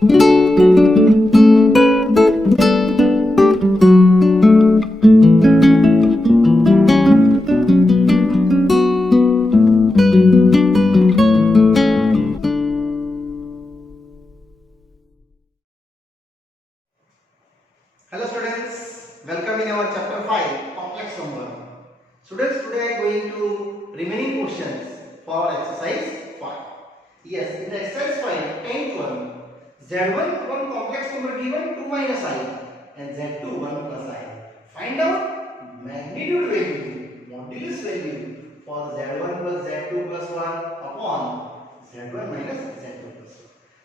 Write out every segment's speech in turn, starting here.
Hello students, welcome in our chapter 5 complex number. Students, today I am going to remaining questions for exercise 5. Yes, in the exercise 5, 10th one, Z1 one complex number given 2 minus I and Z2 1 plus I. Find out magnitude value, modulus value for Z1 plus Z2 plus 1 upon Z1 minus Z2 plus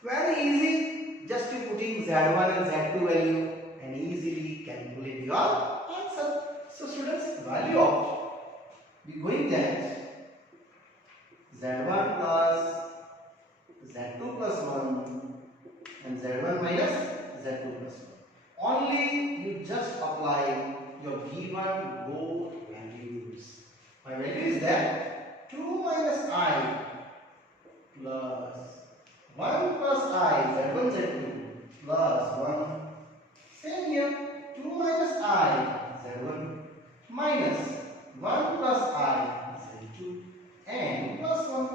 1. Very easy, just to putting Z1 and Z2 value and easily calculate your answer. So students, value of we going that Z1 plus Z2 plus 1 and Z1 minus Z2 plus 1. Only you just apply your given both values. My value is that 2 minus I plus 1 plus I Z1 Z2 plus 1. Same here, 2 minus I Z1 minus 1 plus I Z2 and plus 1.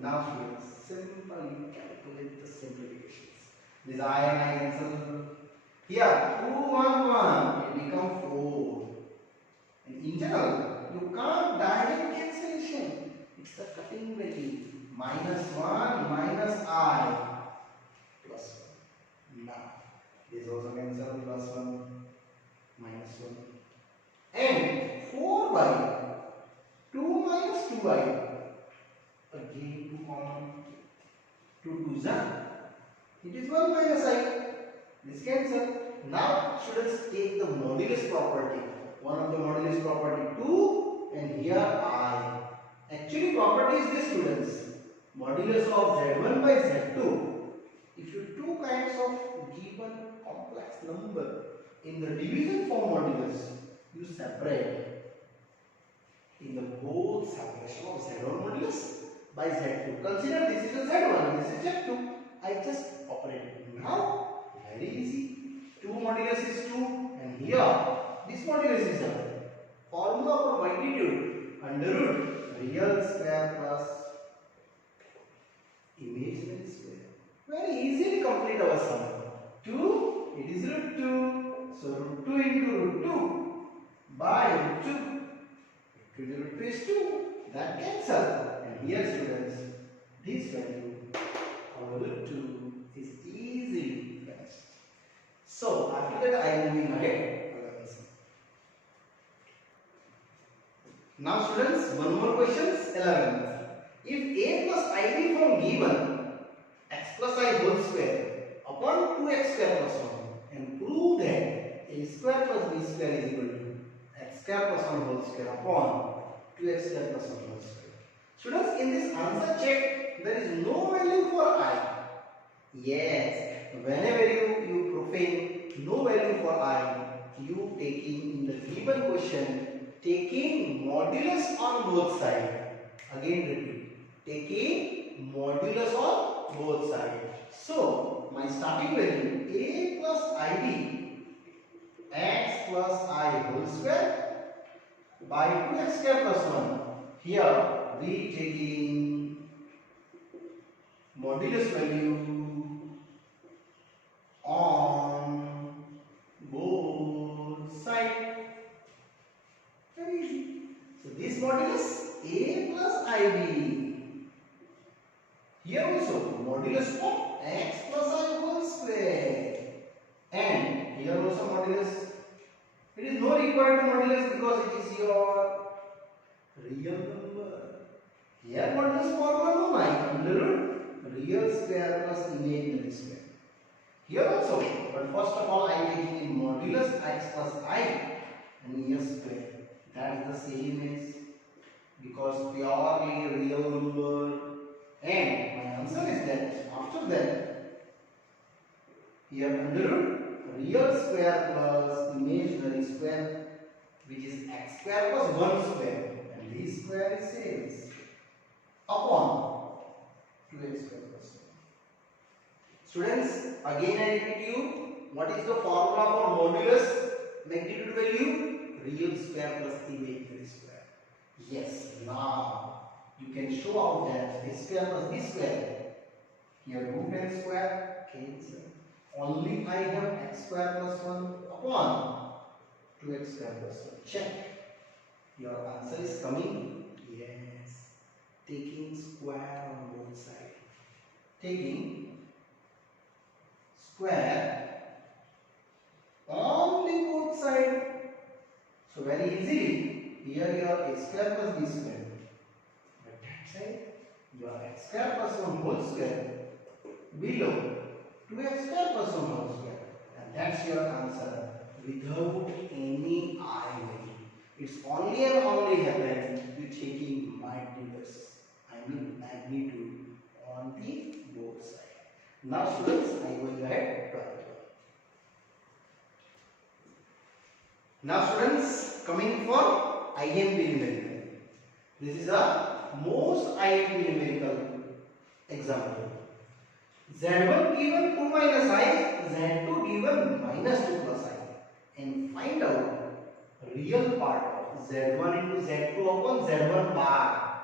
Now students, simply calculate the simplifications. This I and I cancel. Here, 2, 1, 1 will become 4. And in general, you can't direct cancellation. It's the cutting value. Minus 1 minus I plus 1. Now, this also cancel plus 1 minus 1. And 4 by 2 minus 2I. Again 2 common. 2 2s are. It is 1 minus I. This cancel. Now students take the modulus property. One of the modulus property 2 and here I. Actually property is this students. Modulus of Z1 by Z2. If you two kinds of given complex number in the division form modulus, you separate in the both separation of Z1 modulus by Z2. Consider this is a Z1 and this is Z2. I just operate it. Now, very easy. 2 modulus is 2 and here this modulus is a formula for magnitude under root real square plus imaginary square. Very easily complete our sum. 2, it is root 2. So root 2 into root 2 by root 2. To the root 2 is 2. That cancel. And here students, this value of root 2 is easily finished. So after that I am moving ahead. Now students, one more question, 11th. If a plus ib from given x plus I whole square upon 2x square plus 1 and prove that a square plus b square is equal to x square plus 1 whole square upon 2x square plus 1 whole square. Students, in this answer check, there is no value for I. Yes, whenever you profane no value for I, you taking in the given question, taking modulus on both sides. Again repeat, taking modulus on both sides. So, my starting value a plus ib x plus I whole square by 2x square plus 1. Here we taking modulus value on both sides. Very easy. So this modulus a plus ib. Here also modulus of x plus I whole square. And here also modulus. It is no required modulus because it is your real number. Here modulus formula no under root real square plus imaginary square. Here also, but first of all I am taking in modulus x plus I and here square. That is the same as because purely real number. And my answer is that after that here under root real square plus imaginary square, which is x square plus 1 square, and this square is same upon 2x square plus 1. Students, again I repeat you, what is the formula for modulus magnitude value? Real square plus the imaginary square. Yes, now you can show out that a square plus b square. Here root n square cancel. Only I have x square plus 1 upon 2x square plus 1. Check. Your answer is coming. Yes. Taking square on both sides. Taking square on the both sides. So very easily, here your a square plus b square. But that side, your x square plus 1 whole square below 2x square plus 1 whole square. And that's your answer without any I value. It's only and only happen with taking modulus, magnitude on the both sides. Now students, I will ahead practical. Now students, coming for IMP numerical. This is a most IMP numerical example. Z1 given 2 minus I, Z2 given minus 2 plus I, and find out real part of Z1 into Z2 upon Z1 bar.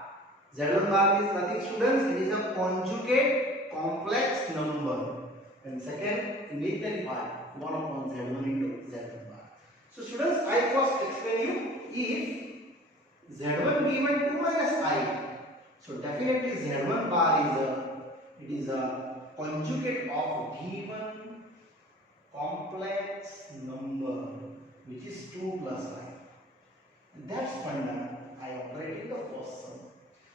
Z1 bar is nothing students, it is a conjugate complex number. And second, imaginary part 1 upon Z1 into Z1 bar. So students, I first explain you, if Z1 given 2 minus I, so definitely Z1 bar is a conjugate of given complex number, which is 2 plus I. That's fundamental. I operate in the first sum.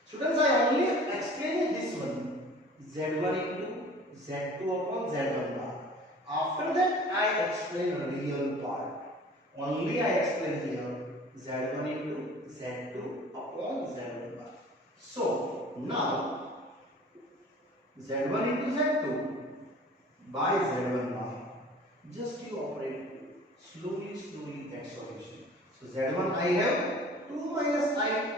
Students, I only explain this one, Z1 into Z2 upon Z1 bar. After that, I explain real part. Only I explain here Z1 into Z2 upon Z1 bar. So now Z1 into Z2 by Z1 bar. Just you operate slowly that solution. So Z1 I have 2 minus I,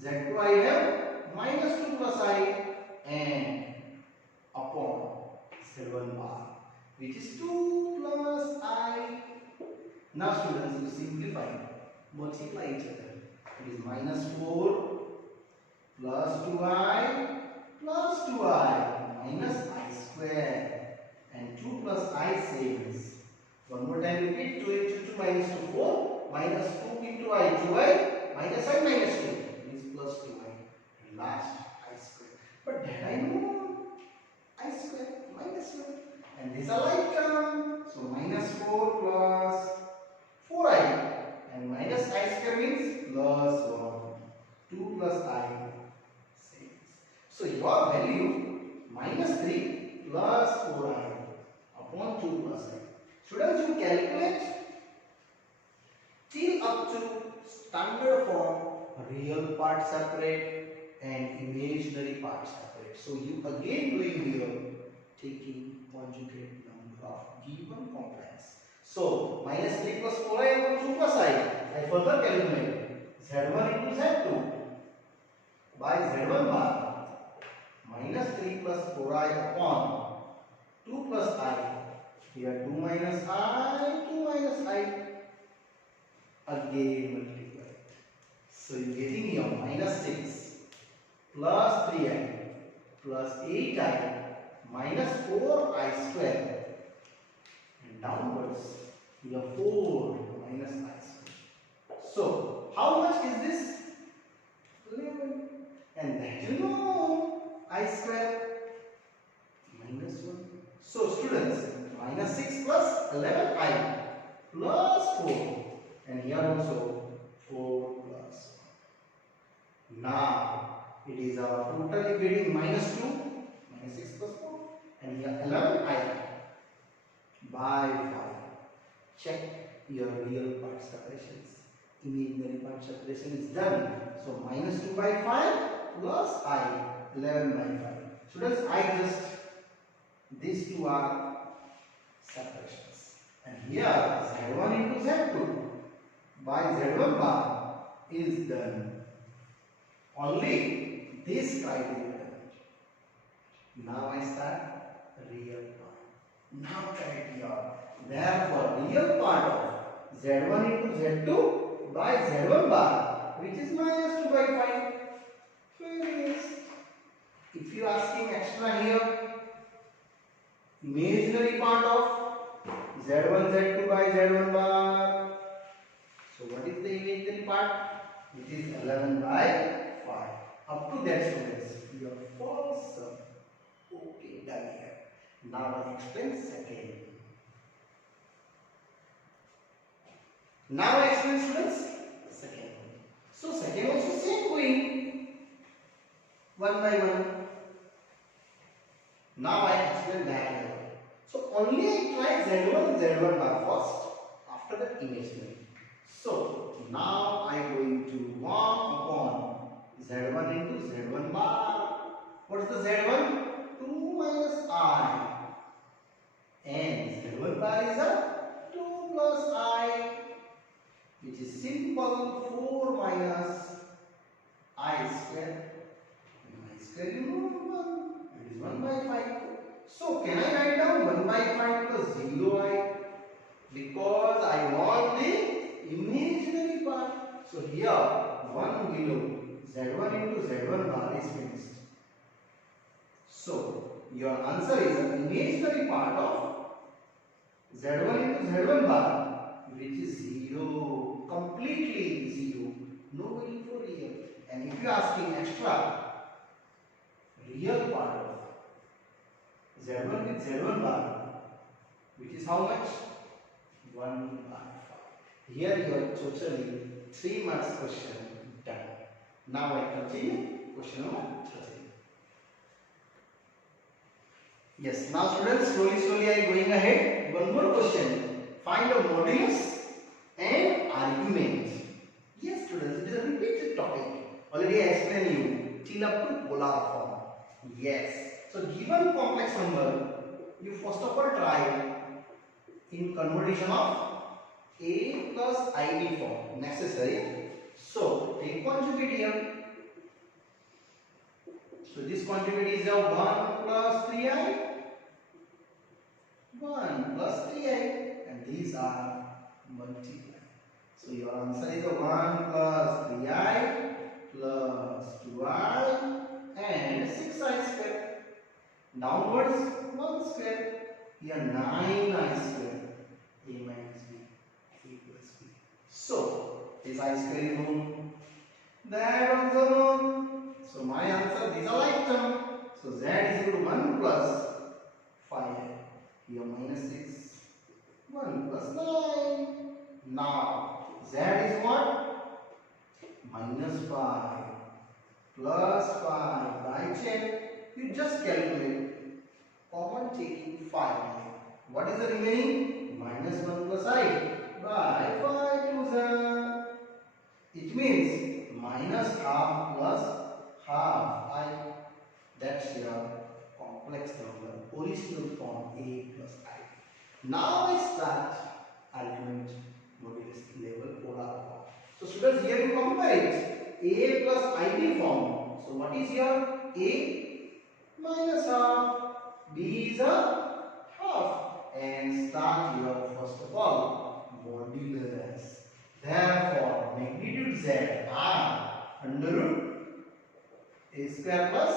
Z2 I have minus 2 plus I, and upon Z1 bar, which is 2 plus I. Now students, you simplify, multiply each other. It is minus 4 plus 2I plus 2I minus I square, and 2 plus I saves. One more time repeat, 2 into 2 minus 2 4, minus 2 into I 2I, minus I minus 2 is plus 2I, and last I square. But that I know, I square minus 1, and this a like term, so minus 4 plus 4I, and minus I square means plus 1, 2 plus I. So your value minus 3 plus 4I upon 2 plus I. Students, you calculate till up to standard form, real part separate and imaginary part separate. So you again doing here taking conjugate number of given complex. So minus 3 plus 4I upon 2 plus I further calculate Z1 into Z2 by Z1 bar. Minus 3 plus 4I upon 2 plus I. Here 2 minus I, 2 minus I. Again multiply. So you getting here minus 6 plus 3I plus 8I minus 4I square. And downwards you have 4 minus I square. So how much is this? 11. And that you know. I square minus 1. So students, minus 6 plus 11I plus 4, and here also 4 plus 1. Now it is our total getting minus 2, minus 6 plus 4, and here 11I by 5. Check your real part separations. Imaginary part separation is done. So minus 2 by 5 plus I. 11 by 5. Students, I just, these two are separations. And here Z1 into Z2 by Z1 bar is done. Only this criteria. Now I start real part. Now correct here. Therefore, real part of Z1 into Z2 by Z1 bar, which is minus 2 by 5. Finished. If you are asking extra here, imaginary part of Z1 Z2 by Z1 bar. So what is the imaginary part? It is 11 by 5. Up to that, students, your false sum. Okay, done here. Now I explain second. Now I explain, students, second. So second also same going one by one. Now I explain that level. So only I try Z1 bar first. After that imaginary. So now I am going to 1 upon Z1 into Z1 bar. What is the Z1? 2 minus I. And Z1 bar is a 2 plus I, which is simple 4 minus I square. I square you know 1. It is 1 by 5. So can I write down 1 by 5 plus 0 I? Because I want the imaginary part. So here 1 below Z1 into Z1 bar is finished. So your answer is an imaginary part of Z1 into Z1 bar, which is 0. Completely 0. No value for real. And if you are asking extra, real part of Z1 with Z1 bar, which is how much? 1 by 5. Here you are totally 3 marks question done. Now I continue question number 13. Yes, now students, slowly I am going ahead. One more question. Find a modulus and argument. Yes, students, it is a repeated topic. Already I explained you till up to polar form. Yes. So given complex number, you first of all try in conversion of A plus IB form necessary. So take conjugate here. So this conjugate is a 1 plus 3i. 1 plus 3i, and these are multiplied. So your answer is a 1 plus 3i plus 2i and 6i square. Downwards 1 square. Here 9i square. A minus b, a plus b. So this I square is known. That also known. So my answer, these are like term. So z is equal to 1 plus 5. Here minus 6. 1 plus 9. Now z is what? Minus 5 plus 5 by 10. You just calculate. Common taking 5. What is the remaining? Minus 1 plus I by 5 to z. It means minus half plus half I. That's your complex number, original form A plus I. Now I start argument modulus level polar form. So students, here you compare it. A plus IB form. So what is your A? Minus half. B is a half. And start your first of all modulus. Therefore, magnitude Z R under root A square plus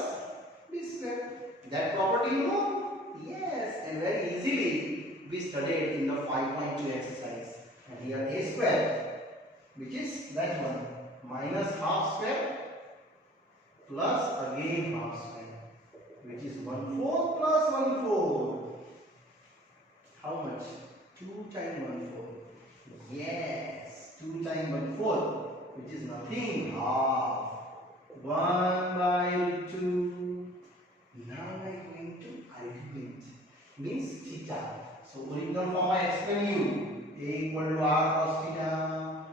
B square. That property you know? Yes, and very easily we studied in the 5.2 exercise. And here A square, which is that one, minus half square plus again half square, which is 1/4 plus 1/4. How much? 2 times 1/4. Yes, 2 times 1/4, which is nothing, half. 1 by 2. Now I am going to argument. Means theta. So original form I explain you. A equal to r cos theta.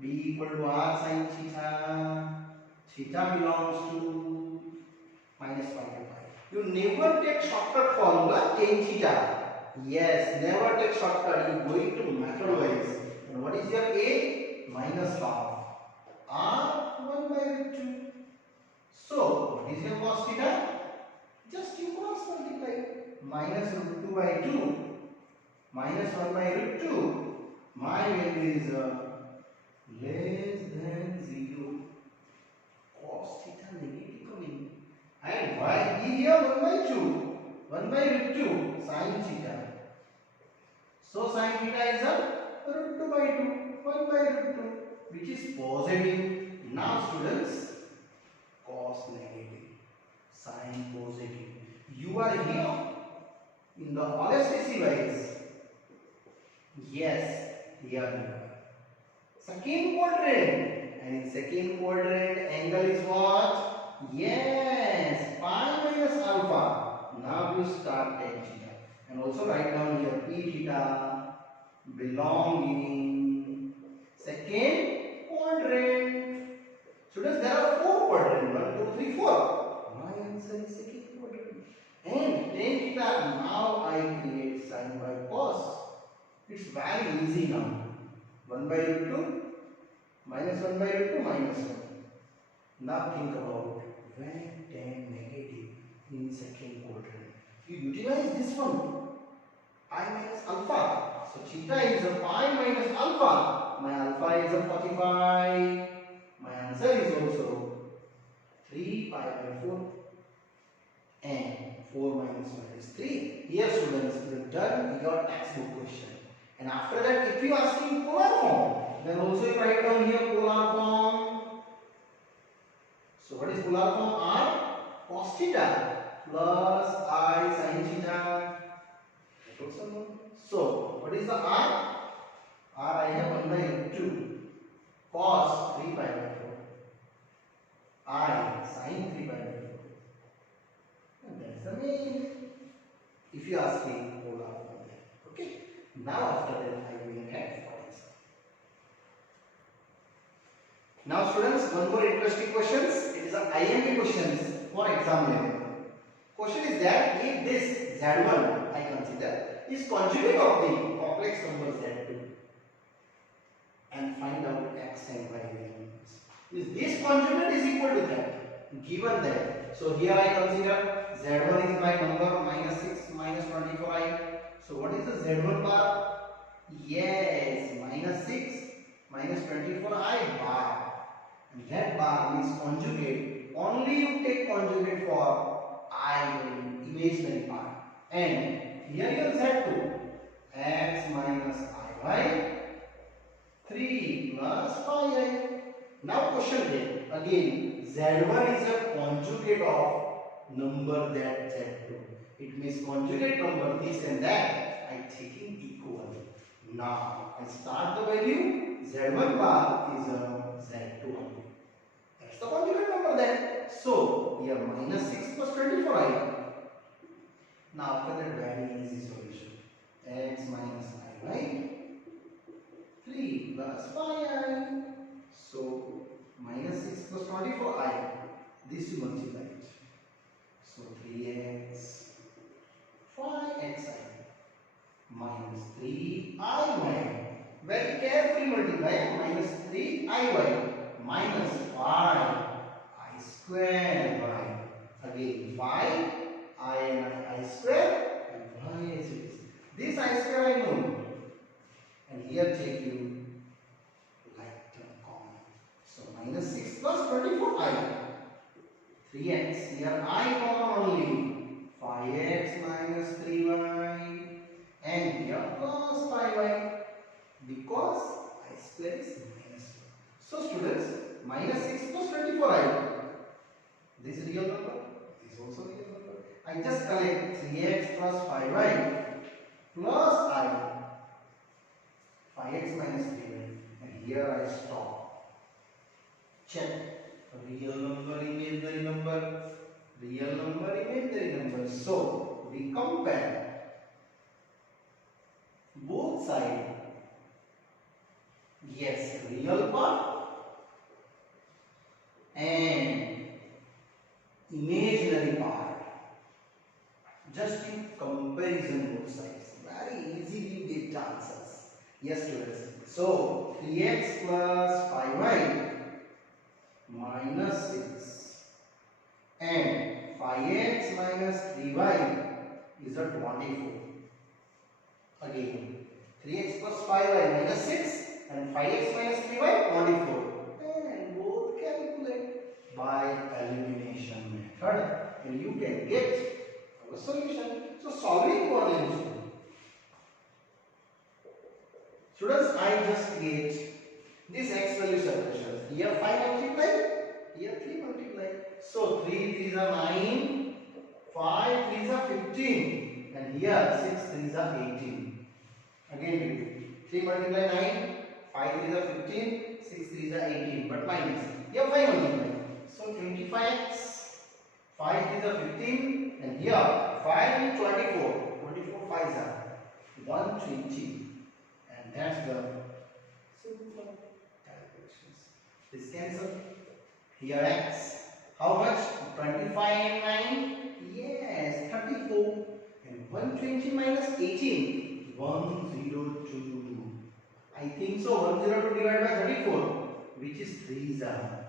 B equal to r sin theta. Theta belongs to minus 5 to 5. You never take shortcut formula tan theta. Yes, never take shortcut. You going to method wise. And what is your A? Minus half. R 1 by root 2. So what is your cos theta? Just you cross multiply. minus root 2 by 2 minus 1 by root 2. My value is less than 0. Cos theta negative coming. And y be here 1 by 2. 1 by root 2 sin theta. So sin theta is a root 2 by 2. 1 by root 2 which is positive. Now students, cos negative, sin positive. You are here in the holistic wise. Yes, here you are. Second quadrant. And in second quadrant, angle is what? Yes, pi minus alpha. Now you start tan theta. And also write down here p theta belonging second quadrant. Students, there are 4 quadrants. 1, 2, 3, 4. My answer is second quadrant. And tan theta, now I create sin by cos. It's very easy now. 1 by root 2 minus 1 by root 2 minus 1. Now think about when tan negative in second quadrant. You utilize this one. I minus alpha. So theta is a pi minus alpha. My alpha is a 45. My answer is also 3 pi by 4. And 4 minus 1 is 3. Here students, you have done your textbook question. And after that, if you are asking polar form, then also you write down here polar form. So what is polar form? R cos theta plus I sin theta. So what is the R? R I have 1 by root 2 cos 3 pi by 4. I sin 3 pi by 4. And that's the main. If you ask me polar form there. Okay. Now after that I will have for answer. Now students, one more interesting questions. It is a IMP questions for exam level. Question is that if this Z1 I consider is conjugate of the complex number Z2 and find out x and y values. If this conjugate is equal to that, given that, so here I consider Z1 is my number minus 6 minus 24i. So what is the Z1 bar? Yes, minus 6 minus 24i bar. And that bar means conjugate. Only you take conjugate for I imaginary part. And here you Z2 x minus iy 3 plus 5i. Now question there. Again, Z1 is a conjugate of number that Z2. It means conjugate number this and that I taking equal. Now I start the value. Z1 bar is a Z2 only. That's the conjugate number then. So here minus 6 plus 24i. Now after that very easy solution. X minus iy 3 plus 5i. So minus 6 plus 24i. This you multiply it. So 3x 5xi minus 3iy. Very carefully multiply. Minus 3iy minus 5i square y. Again 5 I and I square and y as it is. This I square I know. And here take you like term common. So minus 6 plus 24i. 3x. Here I common only. 5x minus 3y. And here plus 5y. Because I square is minus 1. So students, minus 6 plus 24i. This is real number. This is also real number. I just collect 3x plus 5y plus I. 5x minus 3y. And here I stop. Check. Real number, imaginary number. Real number, imaginary number. So we compare both sides. Yes, real part and imaginary part. Just in comparison both sides. Very easily you get the answers. Yes, students. So 3x plus 5y minus 6 and 5x minus 3y is a 24. Again, 3x plus 5y minus 6 and 5x minus 3y 24. And both calculate by elimination method. And you can get our solution. So solving for them. Students, I just get this x value separations. Here 5 multiply, here 3 multiply. So 3 3s are 9, 5 3s are 15, and here 6 3s are 18. Again repeat. 3 multiply 9, 5 3s are 15, 6 3s are 18. But minus. Here 5 multiply. So 25x, 5 3s are 15, and here 5 is 24. 24 5s are 120. And that's the simple calculations. This cancel. Here x. How much? 25 and 9? Yes, 34. And 120 minus 18? 102. I think so. 102 divided by 34, which is 3s are.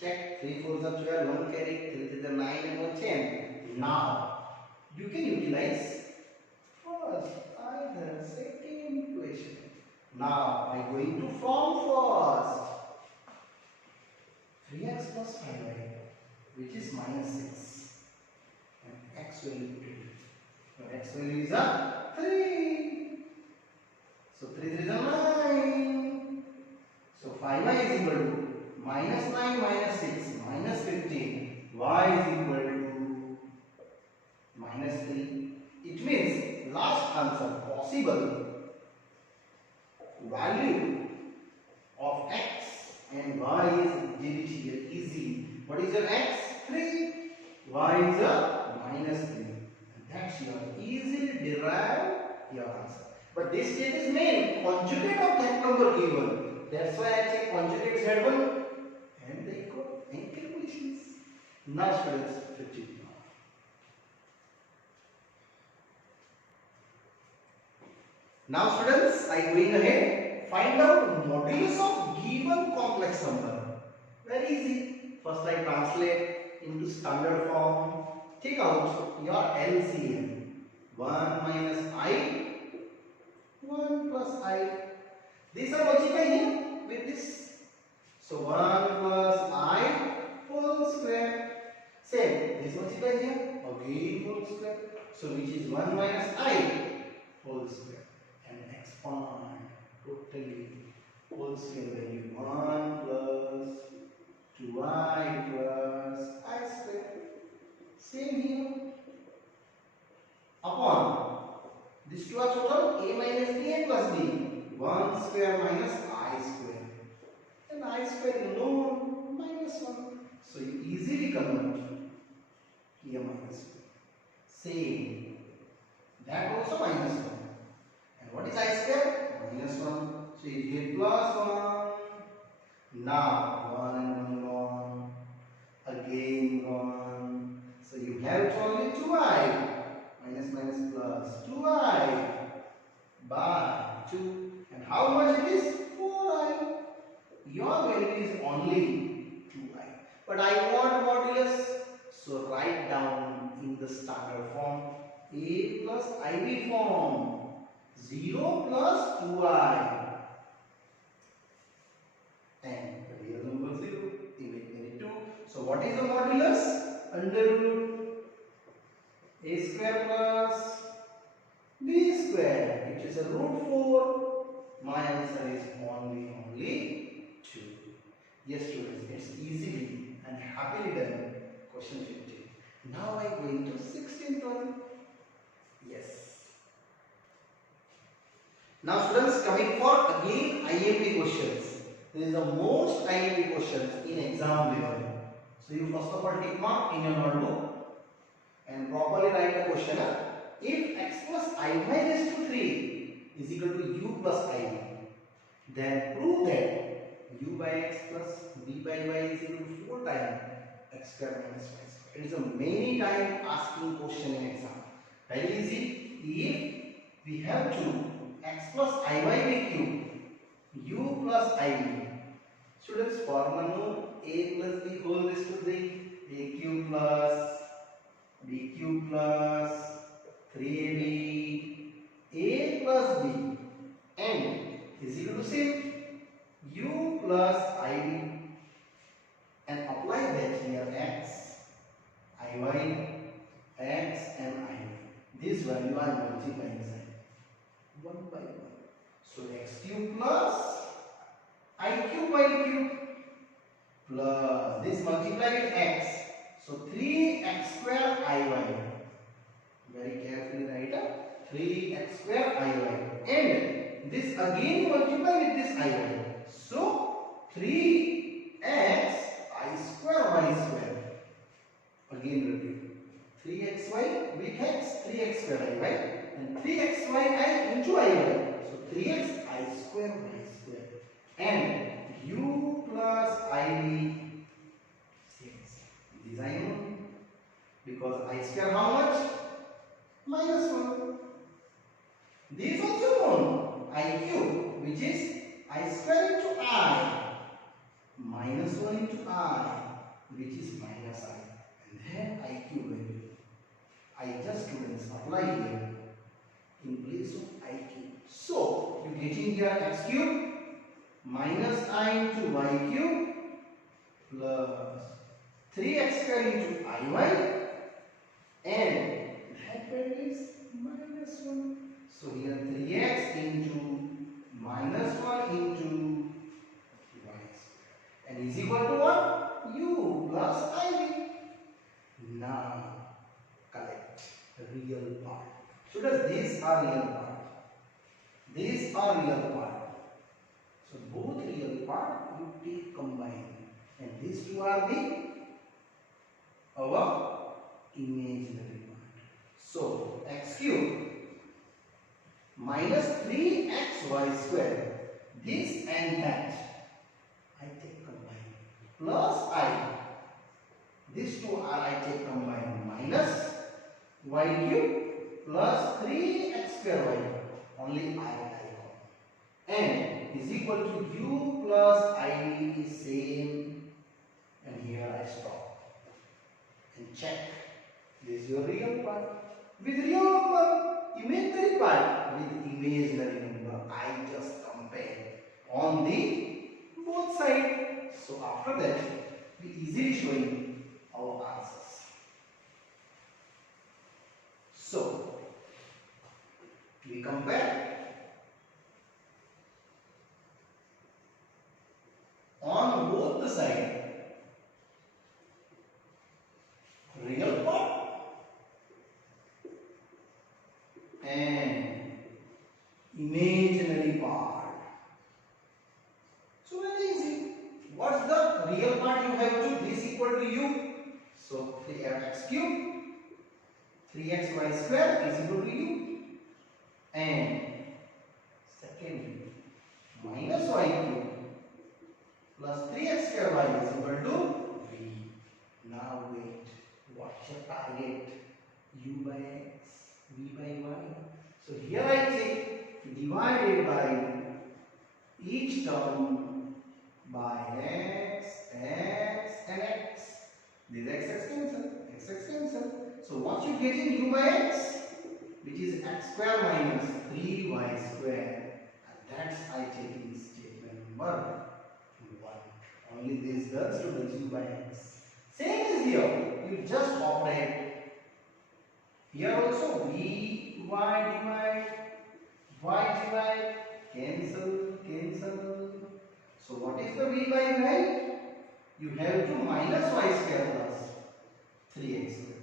Check. 3 4s are 12, 1 carry, 3 3s are 9 and 1 10. Now, you can utilize first either second equation. Now, I am going to form first 3x plus 5y, which is minus 6, and x value put it. So x value is a 3. So 3 3 is a 9. So 5y is equal to minus 9 minus 6 minus 15. Y is equal to minus 3. It means last answer possible value of x and y is divisible here easily. What is your x? 3. Y is a minus 3. And that's your easily derive your answer. But this state is main conjugate of that number given. That's why I take conjugate Z1 and they equal and calculations. Now students, 15. Now students, I am going ahead. Find out modulus of given complex number. Very easy. First I translate into standard form. Take out your LCM. 1 minus I, 1 plus I. These are multiplied here with this. So 1 plus I whole square. Same. This multiplied here. Again whole square. So which is 1 minus I whole square. And expand totally whole square value 1 plus 2i plus I square. Same here. Upon these two are total a minus b and plus b. 1 square minus I square. And I square you know minus 1. So you easily convert here minus 1. Same. That also minus 1. And what is I square? Minus 1. So you get plus 1. Now 1 and 1 gone. Again 1. So you have only 2i. Minus minus plus 2i by 2. And how much it is? 4i. Your value is only 2i. But I want modulus. So write down in the standard form a plus ib form. 0 plus 2i. And the real number 0. Imaginary 2. So what is the modulus? Under root a square plus b square, which is a root 4. My answer is only 2. Yes students, it's easily and happily done. Question 15. Now I go into 16th one. Yes. Now students, coming for again IMP questions. This is the most IMP questions in exam level. So you first of all take mark in your notebook and properly write the question. If x plus I minus 3 is equal to u plus I, then prove that u by x plus b by y is equal to 4 times x square minus y square. It is a many time asking question in exam. Very easy. If we have to x plus I by b cube, u plus I b. Students, formula know a plus b whole raised to 3, a cube plus b cube plus 3ab a plus b and is equal to same u plus ib and apply that here x, iy, x and I. This value I multiply inside 1 by 1. So x cube plus I cube by cube plus this multiply with x. So 3x square iy. Very carefully write up 3x square iy and this again multiply with this iy. So 3x I square y square. Again repeat. 3xy with x, 3x square iy and 3xyi into iy. So 3x I square y square and u plus ib. This I know because I square how much? Minus 1. This also known I cube which is I square into I minus 1 into I which is minus I and then I cube value. I just students apply here in place of I cube. So you getting here x cube minus I into y cube plus 3x square into iy and that value is minus 1. So here 3x into minus 1 into y square and is equal to what? U plus iv. Now collect the real part. So does these are real part. These are real part. So both real part you take combine and these two are the our imaginary part. So x cube minus 3xy square, this and that I take combine plus I, these two are I take combine minus y cube plus 3x square y, only I and is equal to u plus I is same and here I stop. And check. This is your real part. With real number, imaginary part with imaginary number. I just compare on the both sides. So after that, we easily showing our answers. So we compare on both the sides. Real part and imaginary part. So very easy. What's the real part? You have to this equal to u. So 3x cube 3xy square is equal to u and second minus y cube plus 3x square y is equal to v. Now wait. What's your target? U by x, v by y. So here I take divided by each term by x, x and x. This x cancel. So what you get in u by x, which is x square minus 3y square, and that's I take in statement number 1. Only this does students u by x. Same is here. You just operate. Here also v y divide, cancel. So what is the v by y? You have to minus y square plus 3x square.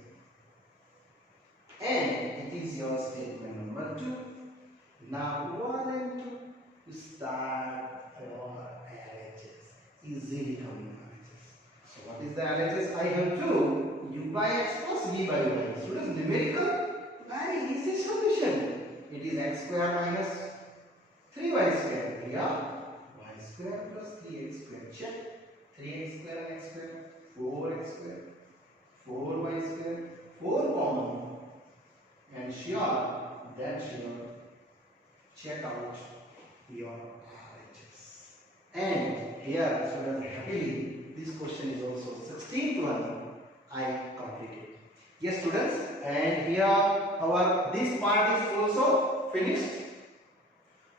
And it is your statement number 2. Now 1 and 2. You start your RHS. Easily coming RHS. So what is the RHS? I have 2. U by x plus v by y. Students, numerical, very easy solution. It is x square minus 3y square. Here, y square plus 3x square. Check. 3x square and x square. 4x square. 4y square. 4 common. And sure, then sure, check out your RHS. And here, students, happily, this question is also 16th one. I completed. Yes students, and here our this part is also finished.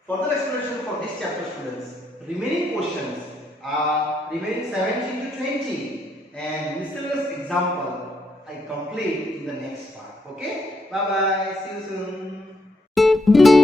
Further explanation for this chapter, students. Remaining questions are remaining 17 to 20 and miscellaneous example I complete in the next part. Okay? Bye bye. See you soon.